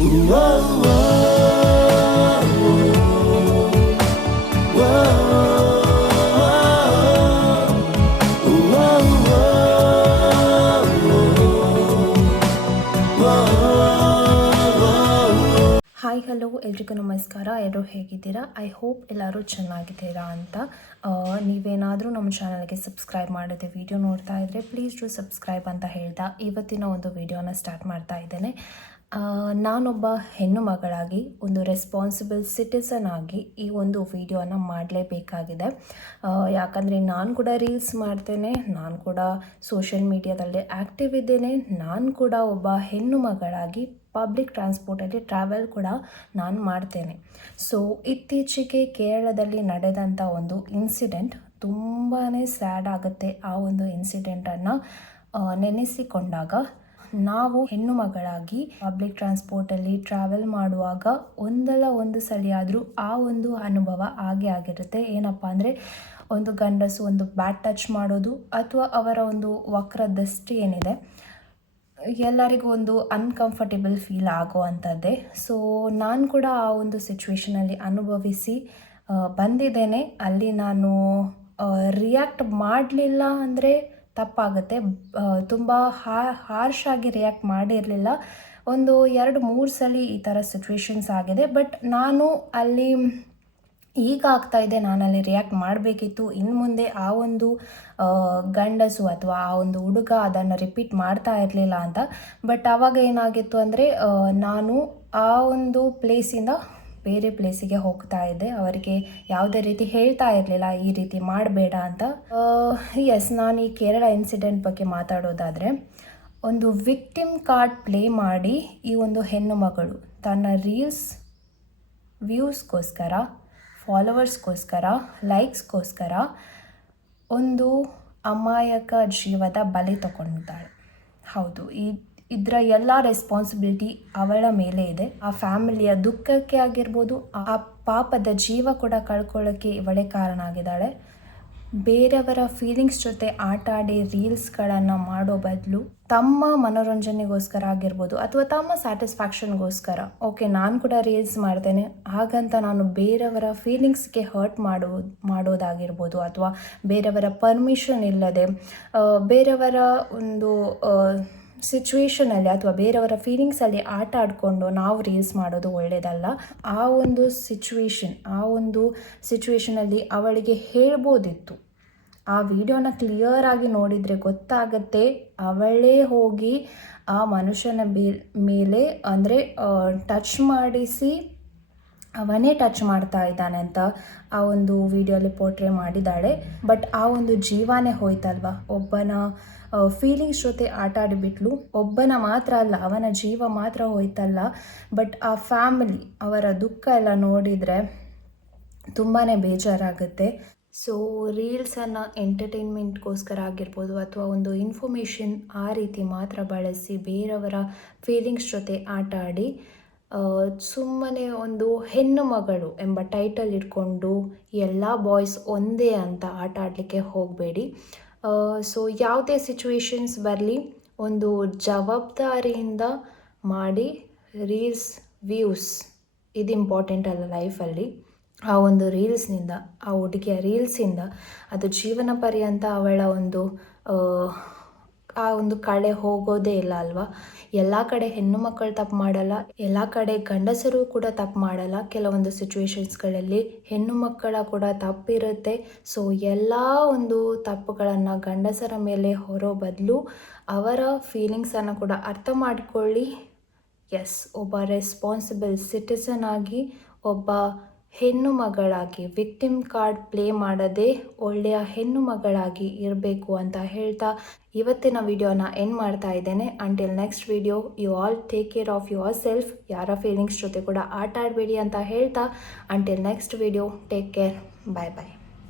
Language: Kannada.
ಹಾಯ್ ಹಲೋ ಎಲ್ರಿಗೂ ನಮಸ್ಕಾರ. ಎಲ್ಲರೂ ಹೇಗಿದ್ದೀರಾ? ಐ ಹೋಪ್ ಎಲ್ಲರೂ ಚೆನ್ನಾಗಿದ್ದೀರಾ ಅಂತ. ನೀವೇನಾದರೂ ನಮ್ಮ ಚಾನಲ್ಗೆ ಸಬ್ಸ್ಕ್ರೈಬ್ ಮಾಡಿದೆ ವಿಡಿಯೋ ನೋಡ್ತಾ ಇದ್ದರೆ ಪ್ಲೀಸ್ ಡೂ ಸಬ್ಸ್ಕ್ರೈಬ್ ಅಂತ ಹೇಳ್ತಾ ಇವತ್ತಿನ ಒಂದು ವಿಡಿಯೋನ ಸ್ಟಾರ್ಟ್ ಮಾಡ್ತಾ ಇದ್ದೇನೆ. ನಾನೊಬ್ಬ ಹೆಣ್ಣು ಮಗಳಾಗಿ, ಒಂದು ರೆಸ್ಪಾನ್ಸಿಬಲ್ ಸಿಟಿಸನ್ ಆಗಿ ಈ ಒಂದು ವಿಡಿಯೋನ ಮಾಡಲೇಬೇಕಾಗಿದೆ. ಯಾಕಂದರೆ ನಾನು ಕೂಡ ರೀಲ್ಸ್ ಮಾಡ್ತೇನೆ, ನಾನು ಕೂಡ ಸೋಷಿಯಲ್ ಮೀಡಿಯಾದಲ್ಲಿ ಆ್ಯಕ್ಟಿವ್ ಇದ್ದೇನೆ, ನಾನು ಕೂಡ ಒಬ್ಬ ಹೆಣ್ಣು ಮಗಳಾಗಿ ಪಬ್ಲಿಕ್ ಟ್ರಾನ್ಸ್ಪೋರ್ಟಲ್ಲಿ ಟ್ರಾವೆಲ್ ಕೂಡ ನಾನು ಮಾಡ್ತೇನೆ. ಸೊ ಇತ್ತೀಚೆಗೆ ಕೇರಳದಲ್ಲಿ ನಡೆದಂಥ ಒಂದು ಇನ್ಸಿಡೆಂಟ್ ತುಂಬಾ ಸ್ಯಾಡ್ ಆಗುತ್ತೆ. ಆ ಒಂದು ಇನ್ಸಿಡೆಂಟನ್ನು ನೆನೆಸಿಕೊಂಡಾಗ ನಾವು ಹೆಣ್ಣು ಮಗಳಾಗಿ ಪಬ್ಲಿಕ್ ಟ್ರಾನ್ಸ್ಪೋರ್ಟಲ್ಲಿ ಟ್ರಾವೆಲ್ ಮಾಡುವಾಗ ಒಂದಲ್ಲ ಒಂದು ಸಲ ಆದರೂ ಆ ಒಂದು ಅನುಭವ ಹಾಗೆ ಆಗಿರುತ್ತೆ. ಏನಪ್ಪ ಅಂದರೆ ಒಂದು ಗಂಡಸು ಒಂದು ಬ್ಯಾಟ್ ಟಚ್ ಮಾಡೋದು ಅಥವಾ ಅವರ ಒಂದು ವಕ್ರ ದೃಷ್ಟಿ ಏನಿದೆ, ಎಲ್ಲರಿಗೂ ಒಂದು ಅನ್ಕಂಫರ್ಟೇಬಲ್ ಫೀಲ್ ಆಗೋ ಅಂಥದ್ದೇ ಸೊ ನಾನು ಕೂಡ ಆ ಒಂದು ಸಿಚುವೇಷನಲ್ಲಿ ಅನುಭವಿಸಿ ಬಂದಿದ್ದೇನೆ. ಅಲ್ಲಿ ನಾನು ರಿಯಾಕ್ಟ್ ಮಾಡಲಿಲ್ಲ ಅಂದರೆ ತಪ್ಪಾಗುತ್ತೆ. ತುಂಬ ಹಾರ್ಶ್ ಆಗಿ ರಿಯಾಕ್ಟ್ ಮಾಡಿರಲಿಲ್ಲ. ಒಂದು ಎರಡು, ಮೂರು ಸಲ ಈ ಥರ ಸಿಚುವೇಶನ್ಸ್ ಆಗಿದೆ. ಬಟ್ ನಾನು ಅಲ್ಲಿ ಈಗ ಆಗ್ತಾ ಇದೆ, ನಾನಲ್ಲಿ ರಿಯಾಕ್ಟ್ ಮಾಡಬೇಕಿತ್ತು. ಇನ್ನು ಮುಂದೆ ಆ ಒಂದು ಗಂಡಸು ಅಥವಾ ಆ ಒಂದು ಹುಡುಗ ಅದನ್ನು ರಿಪೀಟ್ ಮಾಡ್ತಾ ಇರಲಿಲ್ಲ ಅಂತ. ಬಟ್ ಆವಾಗ ಏನಾಗಿತ್ತು ಅಂದರೆ ನಾನು ಆ ಒಂದು ಪ್ಲೇಸಿಂದ ಬೇರೆ ಪ್ಲೇಸಿಗೆ ಹೋಗ್ತಾ ಇದ್ದೆ. ಅವರಿಗೆ ಯಾವುದೇ ರೀತಿ ಹೇಳ್ತಾ ಇರಲಿಲ್ಲ, ಈ ರೀತಿ ಮಾಡಬೇಡ ಅಂತ. ಎಸ್ ನಾನು ಈ ಕೇರಳ ಇನ್ಸಿಡೆಂಟ್ ಬಗ್ಗೆ ಮಾತಾಡೋದಾದರೆ, ಒಂದು ವಿಕ್ಟಿಮ್ ಕಾರ್ಡ್ ಪ್ಲೇ ಮಾಡಿ ಈ ಒಂದು ಹೆಣ್ಣು ಮಗಳು, ತನ್ನ ರೀಲ್ಸ್ ವ್ಯೂಸ್ಗೋಸ್ಕರ ಫಾಲೋವರ್ಸ್ಗೋಸ್ಕರ ಲೈಕ್ಸ್ಗೋಸ್ಕರ ಒಂದು ಅಮಾಯಕ ಜೀವದ ಬಲಿ ತಗೊಂಡಿದ್ದಾಳೆ. ಹೌದು, ಈ ಇದರ ಎಲ್ಲ ರೆಸ್ಪಾನ್ಸಿಬಿಲಿಟಿ ಅವಳ ಮೇಲೆ ಇದೆ. ಆ ಫ್ಯಾಮಿಲಿಯ ದುಃಖಕ್ಕೆ ಆಗಿರ್ಬೋದು, ಆ ಪಾಪದ ಜೀವ ಕೂಡ ಕಳ್ಕೊಳ್ಳೋಕ್ಕೆ ಇವಳೇ ಕಾರಣ ಆಗಿದ್ದಾಳೆ. ಬೇರೆಯವರ ಫೀಲಿಂಗ್ಸ್ ಜೊತೆ ಆಟ ಆಡಿ ರೀಲ್ಸ್ಗಳನ್ನು ಮಾಡೋ ಬದಲು ತಮ್ಮ ಮನೋರಂಜನೆಗೋಸ್ಕರ ಆಗಿರ್ಬೋದು ಅಥವಾ ತಮ್ಮ ಸ್ಯಾಟಿಸ್ಫ್ಯಾಕ್ಷನ್ಗೋಸ್ಕರ ಓಕೆ ನಾನು ಕೂಡ ರೀಲ್ಸ್ ಮಾಡ್ತೇನೆ. ಹಾಗಂತ ನಾನು ಬೇರೆಯವರ ಫೀಲಿಂಗ್ಸ್ಗೆ ಹರ್ಟ್ ಮಾಡೋ, ಮಾಡೋದಾಗಿರ್ಬೋದು ಅಥವಾ ಬೇರೆಯವರ ಪರ್ಮಿಷನ್ ಇಲ್ಲದೆ ಬೇರೆಯವರ ಒಂದು ಸಿಚುವೇಶನಲ್ಲಿ ಅಥವಾ ಬೇರೆಯವರ ಫೀಲಿಂಗ್ಸಲ್ಲಿ ಆಟ ಆಡಿಕೊಂಡು ನಾವು ರೀಲ್ಸ್ ಮಾಡೋದು ಒಳ್ಳೆಯದಲ್ಲ ಆ ಒಂದು ಸಿಚುವೇಶನ್ ಆ ಒಂದು ಸಿಚುವೇಶನಲ್ಲಿ ಅವಳಿಗೆ ಹೇಳ್ಬೋದಿತ್ತು. ಆ ವಿಡಿಯೋನ ಕ್ಲಿಯರ್ ಆಗಿ ನೋಡಿದರೆ ಗೊತ್ತಾಗತ್ತೆ ಅವಳೇ ಹೋಗಿ ಆ ಮನುಷ್ಯನ ಮೇಲೆ ಅಂದರೆ ಟಚ್ ಮಾಡಿಸಿ ಅವನೇ ಟಚ್ ಮಾಡ್ತಾ ಇದ್ದಾನೆ ಅಂತ ಆ ಒಂದು ವಿಡಿಯೋಲಿ ಪೋರ್ಟ್ರೇ ಮಾಡಿದ್ದಾಳೆ. ಬಟ್ ಆ ಒಂದು ಜೀವನೇ ಹೋಯ್ತಲ್ವಾ? ಒಬ್ಬನ ಫೀಲಿಂಗ್ಸ್ ಜೊತೆ ಆಟ ಆಡಿಬಿಟ್ಲು. ಒಬ್ಬನ ಮಾತ್ರ ಅಲ್ಲ, ಅವನ ಜೀವ ಮಾತ್ರ ಹೋಯ್ತಲ್ಲ. ಬಟ್ ಆ ಫ್ಯಾಮಿಲಿ ಅವರ ದುಃಖ ಎಲ್ಲ ನೋಡಿದರೆ ತುಂಬಾ ಬೇಜಾರಾಗುತ್ತೆ. ಸೊ ರೀಲ್ಸನ್ನು ಎಂಟರ್ಟೈನ್ಮೆಂಟ್ಗೋಸ್ಕರ ಆಗಿರ್ಬೋದು ಅಥವಾ ಒಂದು ಇನ್ಫಾರ್ಮೇಷನ್ ಆ ರೀತಿ ಮಾತ್ರ ಬಳಸಿ ಬೇರೆಯವರ ಫೀಲಿಂಗ್ಸ್ ಜೊತೆ ಆಟ ಆಡಿ ಸುಮ್ಮನೆ ಒಂದು ಹೆಣ್ಣು ಮಗಳು ಎಂಬ ಟೈಟಲ್ ಇಟ್ಕೊಂಡು ಎಲ್ಲ ಬಾಯ್ಸ್ ಒಂದೇ ಅಂತ ಆಟ ಆಡಲಿಕ್ಕೆ ಹೋಗಬೇಡಿ. ಸೊ ಯಾವುದೇ ಸಿಚುವೇಶನ್ಸ್ ಬರಲಿ ಒಂದು ಜವಾಬ್ದಾರಿಯಿಂದ ಮಾಡಿ ರೀಲ್ಸ್ ವ್ಯೂಸ್ ಇದು ಇಂಪಾರ್ಟೆಂಟ್ ಅಲ್ಲ ಲೈಫಲ್ಲಿ ಆ ಒಂದು ರೀಲ್ಸ್ನಿಂದ ಆ ಹುಡುಗಿಯ ರೀಲ್ಸಿಂದ ಅದು ಜೀವನ ಪರ್ಯಂತ ಅವಳ ಒಂದು ಆ ಒಂದು ಕಳೆ ಹೋಗೋದೇ ಇಲ್ಲ ಅಲ್ವಾ? ಎಲ್ಲ ಕಡೆ ಹೆಣ್ಣು ಮಕ್ಕಳು ತಪ್ಪು ಮಾಡಲ್ಲ, ಎಲ್ಲ ಕಡೆ ಗಂಡಸರು ಕೂಡ ತಪ್ಪು ಮಾಡಲ್ಲ. ಕೆಲವೊಂದು ಸಿಚುವೇಶನ್ಸ್ಗಳಲ್ಲಿ ಹೆಣ್ಣು ಮಕ್ಕಳ ಕೂಡ ತಪ್ಪಿರುತ್ತೆ. ಸೊ ಎಲ್ಲ ಒಂದು ತಪ್ಪುಗಳನ್ನು ಗಂಡಸರ ಮೇಲೆ ಹೊರೋ ಬದಲು ಅವರ ಫೀಲಿಂಗ್ಸನ್ನು ಕೂಡ ಅರ್ಥ ಮಾಡಿಕೊಳ್ಳಿ. ಎಸ್ ಒಬ್ಬ ರೆಸ್ಪಾನ್ಸಿಬಲ್ ಸಿಟಿಸನ್ ಆಗಿ ಒಬ್ಬ ಹೆಣ್ಣು ಮಗಳಾಗಿ ವಿಕ್ಟಿಮ್ ಕಾರ್ಡ್ ಪ್ಲೇ ಮಾಡದೆ ಒಳ್ಳೆಯ ಹೆಣ್ಣು ಮಗಳಾಗಿ ಇರಬೇಕು ಅಂತ ಹೇಳ್ತಾ ಇವತ್ತಿನ ವಿಡಿಯೋನ ಎಂಡ್ ಮಾಡ್ತಾ ಇದ್ದೇನೆ. Until next video you all take care of yourself ಯಾರ ಫೀಲಿಂಗ್ಸ್ ಜೊತೆ ಕೂಡ ಆಟ ಆಡಬೇಡಿ ಅಂತ ಹೇಳ್ತಾ. Until next video take care bye bye